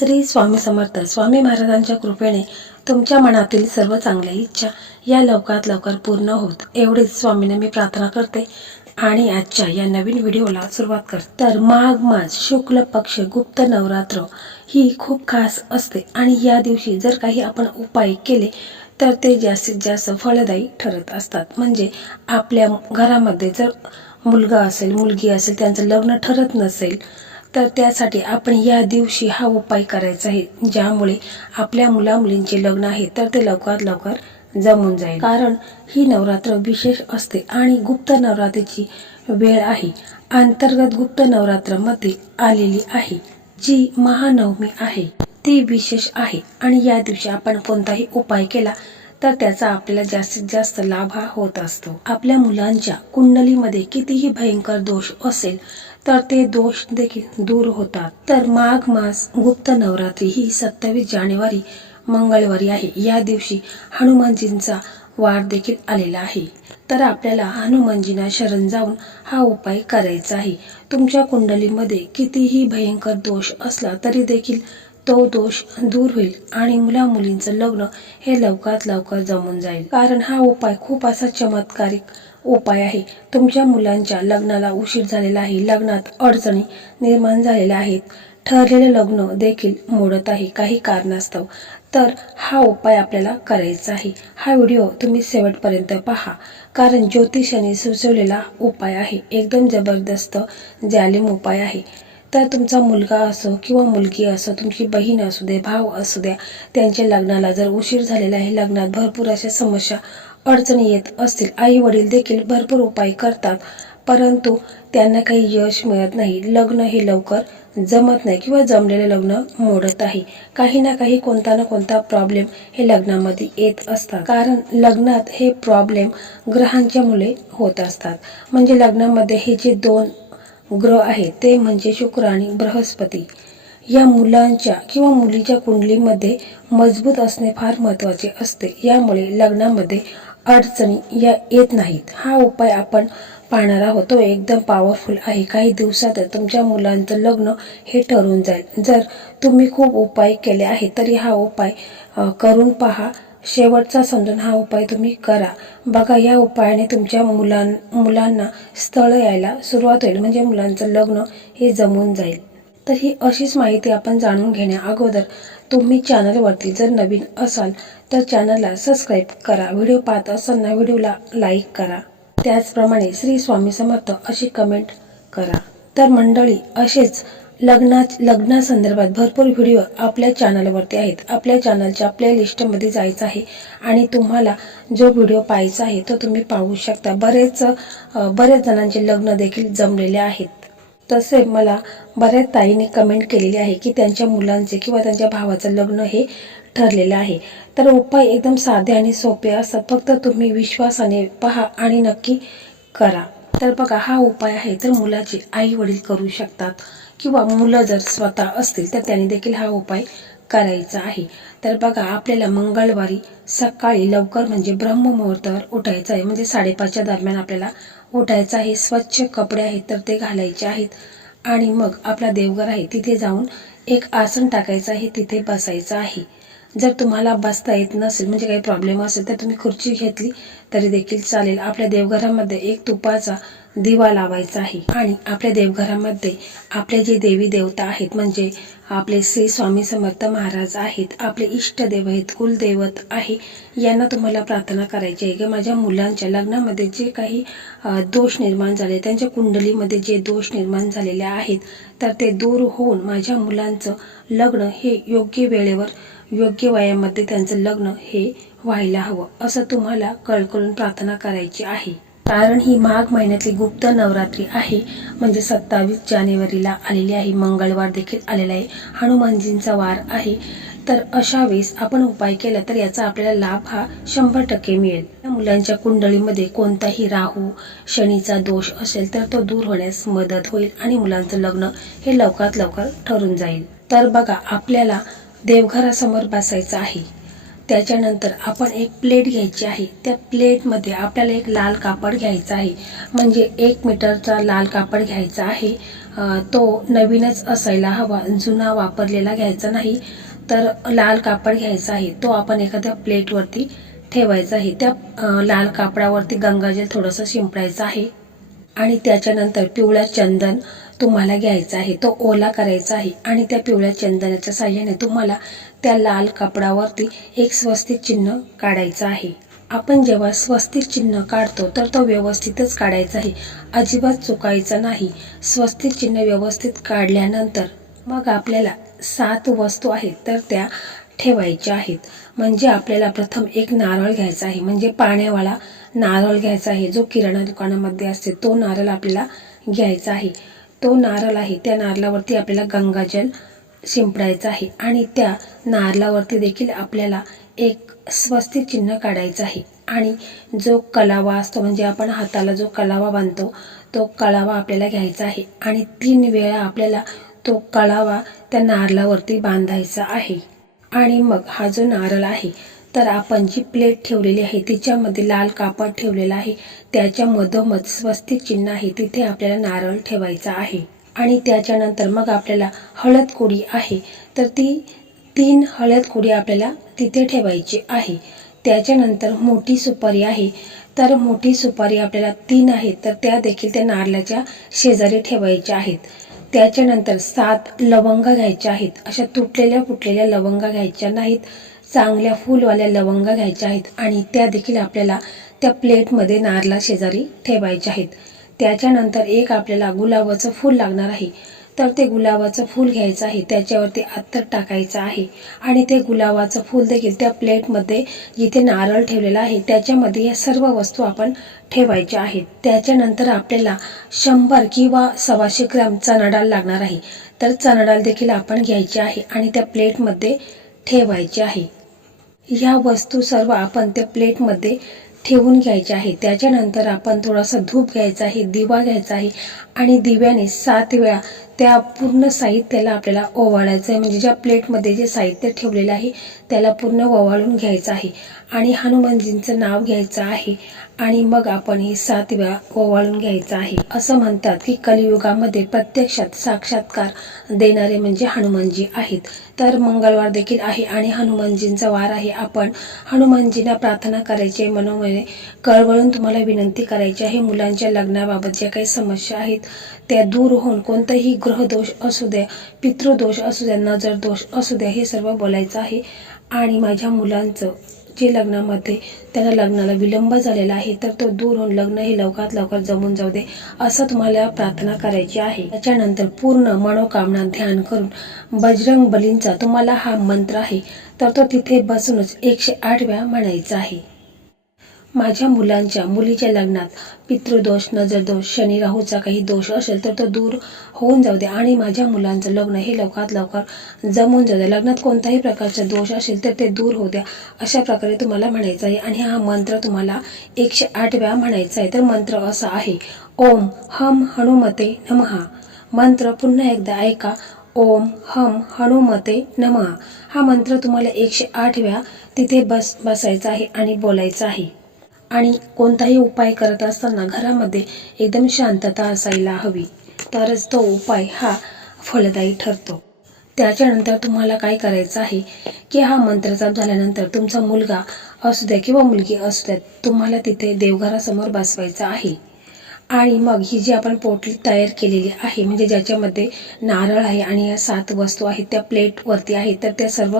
श्री स्वामी समर्थ स्वामी महाराजांच्या कृपेने तुमच्या मनातील सर्व चांगल्या इच्छा या लवकरात लवकर पूर्ण होत. एवढीच स्वामीने मी प्रार्थना करते आणि आजच्या या नवीन व्हिडिओला सुरुवात करते. तर माघ मास शुक्ल पक्ष गुप्त नवरात्र ही खूप खास असते आणि या दिवशी जर काही आपण उपाय केले तर ते जास्तीत जास्त फलदायी ठरत असतात. म्हणजे आपल्या घरामध्ये जर मुलगा असेल मुलगी असेल त्यांचं लग्न ठरत नसेल तर त्यासाठी आपण या दिवशी हा उपाय करायचा आहे ज्यामुळे आपल्या मुला मुलींचे लग्न आहे तर ते लवकरात लवकर जमून जाईल. कारण ही नवरात्र विशेष असते आणि गुप्त नवरात्रीची वेळ आहे. अंतर्गत गुप्त नवरात्रामध्ये आलेली आहे जी महानवमी आहे. ती विशेष आहे आणि या दिवशी आपण कोणताही उपाय केला तर त्याचा आपल्याला जास्तीत जास्त लाभ हा होत असतो. आपल्या मुलांच्या कुंडलीमध्ये कितीही भयंकर दोष असेल तर ते दोष देखील दूर होतात. तर माघ मास गुप्त नवरात्री ही सत्तावीस जानेवारी मंगळवारी आहे. या दिवशी हनुमानजींचा वार देखील आलेला आहे. तर आपल्याला हनुमानजींना शरण जाऊन हा उपाय करायचा आहे. तुमच्या कुंडलीमध्ये कितीही भयंकर दोष असला तरी देखील तो दोष दूर होईल आणि मुला मुलींचं लग्न हे लवकरात लवकर जमून जाईल. कारण हा उपाय खूप असा चमत्कारिक उपाय आहे. तुमच्या मुलांच्या लग्नाला उशीर झालेला आहे. लग्नात अडचणी निर्माण झालेल्या आहेत. ठरलेले लग्न देखील मोडत आहे. काही कारणास्तव तर हा उपाय आपल्याला करायचा आहे. हा व्हिडिओ तुम्ही शेवटपर्यंत पहा. कारण ज्योतिषाने सुचवलेला उपाय आहे. एकदम जबरदस्त जालिम उपाय आहे. तर तुमचा मुलगा असो किंवा मुलगी असो तुमची बहीण असू दे भाव असू द्या त्यांच्या लग्नाला जर उशीर झालेला आहे लग्नात भरपूर अशा समस्या अडचणी येत असतील. आई वडील देखील भरपूर उपाय करतात परंतु त्यांना काही यश मिळत नाही. लग्न हे लवकर जमत नाही किंवा जमलेलं लग्न मोडत आहे. काही ना काही कोणता ना कोणता प्रॉब्लेम हे लग्नामध्ये येत असतात. कारण लग्नात हे प्रॉब्लेम ग्रहांच्यामुळे होत असतात. म्हणजे लग्नामध्ये हे जे दोन ग्रह आहेत ते म्हणजे शुक्र आणि बृहस्पती. या मुलांच्या किंवा मुलीच्या कुंडलीमध्ये मजबूत असणे फार महत्त्वाचे असते. यामुळे लग्नामध्ये अडचणी या येत नाहीत. हा उपाय आपण पाहणार आहोत. तो एकदम पॉवरफुल आहे. काही दिवसातच तुमच्या मुलांचं लग्न हे ठरून जाईल. जर तुम्ही खूप उपाय केले आहे तरी हा उपाय करून पहा. शेवटचा समजून हा उपाय तुम्ही करा. बघा या उपायाने तुमच्या मुलां मुलांना स्थळ यायला सुरुवात होईल. म्हणजे मुलांचं लग्न हे जमून जाईल. तर ही अशीच माहिती आपण जाणून घेण्या अगोदर तुम्ही चॅनलवरती जर नवीन असाल तर चॅनलला सबस्क्राईब करा. व्हिडिओ पाहत असताना व्हिडिओला लाईक करा. त्याचप्रमाणे श्री स्वामी समर्थ अशी कमेंट करा. तर मंडळी असेच लग्ना लग्नासंदर्भात भरपूर व्हिडिओ आपल्या चॅनलवरती आहेत. आपल्या चॅनलच्या प्लेलिस्टमध्ये जायचं आहे आणि तुम्हाला जो व्हिडिओ पाहायचा आहे तो तुम्ही पाहू शकता. बरेच बरेच जणांचे लग्न देखील जमलेले आहेत. तसे मला बऱ्याच ताईने कमेंट केलेली आहे की त्यांच्या मुलांचे किंवा त्यांच्या भावाचं लग्न हे ठरलेलं आहे. तर उपाय एकदम साधे आणि सोपे असतात. फक्त तुम्ही विश्वासाने पहा आणि नक्की करा. तर बघा हा उपाय आहे. तर मुलाचे आई वडील करू शकतात. किंवा मुलं जर स्वतः असतील तर त्यांनी देखील हा उपाय करायचा आहे. तर बघा आपल्याला मंगळवारी सकाळी लवकर म्हणजे ब्रह्ममुहूर्तावर उठायचं आहे. म्हणजे साडेपाचच्या दरम्यान आपल्याला उठायचं आहे. स्वच्छ कपडे आहेत तर ते घालायचे आहेत. आणि मग आपला देवघर आहे तिथे जाऊन एक आसन टाकायचं आहे तिथे बसायचं आहे. जर तुम्हाला बसता येत नसेल म्हणजे काही प्रॉब्लेम असेल तर तुम्ही खुर्ची घेतली तरी देखील चालेल. आपल्या देवघरामध्ये एक तुपाचा दिवा लावायचा आहे. आणि आपल्या देवघरामध्ये आपले जे देवी देवता आहेत म्हणजे आपले श्री स्वामी समर्थ महाराज आहेत आपले इष्टदेव आहेत कुलदैवत आहे यांना तुम्हाला प्रार्थना करायची आहे. की माझ्या मुलांच्या लग्नामध्ये जे काही दोष निर्माण झाले त्यांच्या कुंडलीमध्ये जे दोष निर्माण झालेले आहेत तर ते दूर होऊन माझ्या मुलांचं लग्न हे योग्य वेळेवर योग्य वयामध्ये त्यांचं लग्न हे व्हायला हवं असं तुम्हाला कळकळून प्रार्थना करायची आहे. कारण ही माघ महिन्यातली गुप्त नवरात्री आहे. म्हणजे सत्तावीस जानेवारीला आलेली आहे. मंगळवार देखील आलेला आहे. हनुमानजींचा वार आहे. तर अशा वेळेस आपण उपाय केला तर याचा आपल्याला लाभ हा शंभर टक्के मिळेल. या मुलांच्या कुंडलीमध्ये कोणताही राहू शनीचा दोष असेल तर तो दूर होण्यास मदत होईल आणि मुलांचं लग्न हे लवकरात लवकर ठरून जाईल. तर बघा आपल्याला देवघरासमोर बसायचं आहे. त्याच्यानंतर आपण एक प्लेट घ्यायची आहे. त्या प्लेटमध्ये आपल्याला एक लाल कापड घ्यायचा आहे. म्हणजे एक मीटरचा लाल कापड घ्यायचा आहे. तो नवीनच असायला हवा जुना वापरलेला घ्यायचा नाही. तर लाल कापड घ्यायचा आहे. तो आपण एखाद्या प्लेटवरती ठेवायचा आहे. त्या लाल कापडावरती गंगाजल थोडंसं शिंपडायचं आहे. आणि त्याच्यानंतर पिवळा चंदन तुम्हाला घ्यायचा आहे तो ओला करायचा आहे आणि त्या पिवळ्या चंदनाच्या साह्याने तुम्हाला त्या लाल कापडावरती एक स्वस्तिक चिन्ह काढायचं आहे. आपण जेव्हा स्वस्तिक चिन्ह काढतो तर तो व्यवस्थितच काढायचा आहे. अजिबात चुकायचा नाही. स्वस्तिक चिन्ह व्यवस्थित काढल्यानंतर मग आपल्याला सात वस्तू आहेत तर त्या ठेवायच्या आहेत. म्हणजे आपल्याला प्रथम एक नारळ घ्यायचा आहे म्हणजे पाण्यावाला नारळ घ्यायचा आहे जो किराणा दुकानामध्ये असते तो नारळ आपल्याला घ्यायचा आहे. तो नारळ आहे त्या नारळावरती आपल्याला गंगाजल शिंपडायचं आहे आणि त्या नारळावरती देखील आपल्याला एक स्वस्तिक चिन्ह काढायचं आहे. आणि जो कलावा असतो म्हणजे आपण हाताला जो कलावा बांधतो तो कळावा आपल्याला घ्यायचा आहे. आणि तीन वेळा आपल्याला तो कळावा त्या नारळावरती बांधायचा आहे. आणि मग हा जो नारळ आहे तर आपण जी प्लेट ठेवलेली आहे तिच्यामध्ये लाल कापड ठेवलेला आहे. त्याच्या मधोमध स्वस्तिक चिन्ह आहे. तिथे आपल्याला नारळ ठेवायचा आहे. आणि त्याच्यानंतर मग आपल्याला हळद कुडी आहे. तर ती तीन हळद कुडी आपल्याला तिथे ठेवायची आहे. त्याच्यानंतर मोठी सुपारी आहे. तर मोठी सुपारी आपल्याला तीन आहे तर त्या देखील त्या नारळाच्या शेजारी ठेवायच्या आहेत. त्याच्यानंतर सात लवंगा घ्यायच्या आहेत. अशा तुटलेल्या फुटलेल्या लवंगा घ्यायच्या नाहीत. चांगल्या फुलवाल्या लवंगा घ्यायच्या आहेत आणि त्या देखील आपल्याला त्या प्लेटमध्ये नारळा शेजारी ठेवायच्या आहेत. त्याच्यानंतर एक आपल्याला गुलाबाचं फूल लागणार आहे. तर ते गुलाबाचं फूल घ्यायचं आहे. त्याच्यावरती अत्तर टाकायचं आहे. आणि ते गुलाबाचं फूल देखील त्या प्लेटमध्ये जिथे नारळ ठेवलेला आहे त्याच्यामध्ये या सर्व वस्तू आपण ठेवायच्या आहेत. त्याच्यानंतर आपल्याला शंभर किंवा सव्वाशे ग्राम चणा डाळ लागणार आहे. तर चणा डाळ देखील आपण घ्यायची आहे आणि त्या प्लेटमध्ये ठेवायची आहे. ह्या वस्तू सर्व आपण त्या प्लेटमध्ये ठेवून घ्यायच्या आहे. त्याच्यानंतर आपण थोडासा धूप घ्यायचा आहे दिवा घ्यायचा आहे आणि दिव्याने सात वेळा त्या पूर्ण साहित्याला आपल्याला ओवाळायचं आहे. म्हणजे ज्या प्लेटमध्ये जे साहित्य ठेवलेलं आहे त्याला पूर्ण ओवाळून घ्यायचं आहे. आणि हनुमानजींचं नाव घ्यायचं आहे. आणि मग आपण हे सात वेळा ओवाळून घ्यायचं आहे. असं म्हणतात की कलियुगामध्ये प्रत्यक्षात साक्षात्कार देणारे म्हणजे हनुमानजी आहेत. तर मंगळवार देखील आहे आणि हनुमानजींचा वार आहे. आपण हनुमानजींना प्रार्थना करायची आहे मनोमने कळवळून तुम्हाला विनंती करायची आहे. मुलांच्या लग्नाबाबत ज्या काही समस्या आहेत त्या दूर होऊन कोणताही ग्रहदोष असू द्या पितृदोष असू द्या नजर दोष असू द्या हे सर्व बोलायचं आहे. आणि माझ्या मुलांचं जे लग्नामध्ये त्यांना लग्नाला विलंब झालेला आहे तर तो दूर होऊन लग्न हे लवकरात लवकर जमून जाऊ दे असं तुम्हाला प्रार्थना करायची आहे. त्याच्यानंतर पूर्ण मनोकामना ध्यान करून बजरंग बलींचा तुम्हाला हा मंत्र आहे तर तो तिथे बसूनच एकशे आठ वेळा म्हणायचा आहे. माझ्या मुलांच्या मुलीच्या लग्नात पितृदोष नजरदोष शनी राहूचा काही दोष असेल तर तो दूर होऊन जाऊ दे. आणि माझ्या मुलांचं लग्न हे लवकरात लवकर जमून जाऊ द्या लग्नात कोणताही प्रकारचा दोष असेल तर ते दूर होऊ द्या. अशा प्रकारे तुम्हाला म्हणायचं आहे. आणि हा मंत्र तुम्हाला एकशे आठ वेळा म्हणायचा आहे. तर मंत्र असा आहे. ओम हम हनुमते नमहा. मंत्र पुन्हा एकदा ऐका. ओम हम हनुमते नमहा. हा मंत्र तुम्हाला एकशे आठ वेळा तिथे बस बसायचा आहे आणि बोलायचा आहे. आणि कोणताही उपाय करत असताना घरामध्ये एकदम शांतता असायला हवी. तरच तो उपाय हा फलदायी ठरतो. त्याच्यानंतर तुम्हाला काय करायचं आहे की हा मंत्र जाप झाल्यानंतर तुमचा मुलगा असू द्या किंवा मुलगी असू द्या तुम्हाला तिथे देवघरासमोर बसवायचं आहे. आणि मग ही जी आपण पोटली तयार केलेली आहे म्हणजे ज्याच्यामध्ये नारळ आहे आणि या सात वस्तू आहेत त्या प्लेटवरती आहेत तर त्या सर्व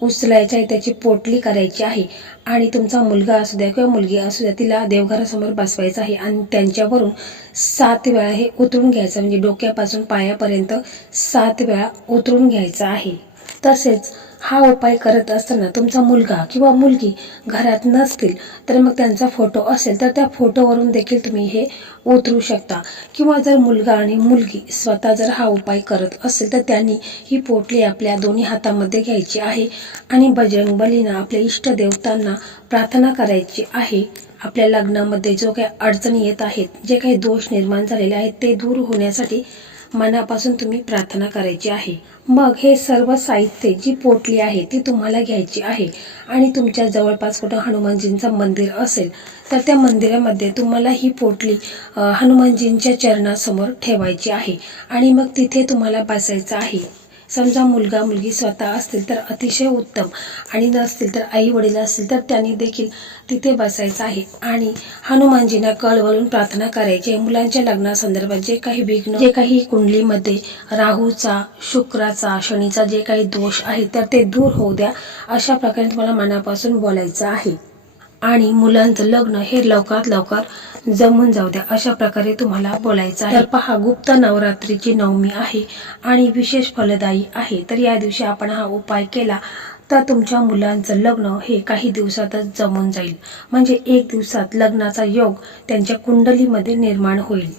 उचलायच्या आहे त्याची पोटली करायची आहे. आणि तुमचा मुलगा असू द्या किंवा मुलगी असू द्या तिला देवघरासमोर बसवायचं आहे आणि त्यांच्यावरून सात वेळा हे उतरून घ्यायचं म्हणजे डोक्यापासून पायापर्यंत सात वेळा उतरून घ्यायचं आहे. तसेच हा उपाय करत असताना तुमचा मुलगा किंवा मुलगी घरात नसतील तर मग त्यांचा फोटो असेल तर त्या फोटोवरून देखील तुम्ही हे उतरू शकता. किंवा जर मुलगा आणि मुलगी स्वतः जर हा उपाय करत असेल तर त्यांनी ही पोटली आपल्या दोन्ही हातामध्ये घ्यायची आहे आणि बजरंगबलींना आपल्या इष्टदेवतांना प्रार्थना करायची आहे. आपल्या लग्नामध्ये जो काही अडचणी येत आहेत जे काही दोष निर्माण झालेले आहेत ते दूर होण्यासाठी मनापासून तुम्ही प्रार्थना करायची आहे. मग हे सर्व साहित्य जी पोटली आहे ती तुम्हाला घ्यायची आहे. आणि तुमच्या जवळपास कुठं हनुमानजींचं मंदिर असेल तर त्या मंदिरामध्ये तुम्हाला ही पोटली हनुमानजींच्या चरणासमोर ठेवायची आहे. आणि मग तिथे तुम्हाला बसायचं आहे. समजा मुलगा मुलगी स्वतः असतील तर अतिशय उत्तम आणि नसतील तर आई वडील असतील तर त्यांनी देखील तिथे बसायचं आहे. आणि हनुमानजींना कळवळून प्रार्थना करायची. मुलांच्या लग्नासंदर्भात जे काही विघ्न जे काही कुंडलीमध्ये राहूचा शुक्राचा शनीचा जे काही दोष आहे तर ते दूर होऊ द्या. अशा प्रकारे तुम्हाला मनापासून बोलायचं आहे. आणि मुलांचं लग्न हे लवकरात लवकर जमून जाऊ द्या. अशा प्रकारे तुम्हाला बोलायचं आहे. तर पहा गुप्त नवरात्रीची नवमी आहे आणि विशेष फलदायी आहे. तर या दिवशी आपण हा उपाय केला तर तुमच्या मुलांचं लग्न हे काही दिवसातच जमून जाईल. म्हणजे एक दिवसात लग्नाचा योग त्यांच्या कुंडलीमध्ये निर्माण होईल.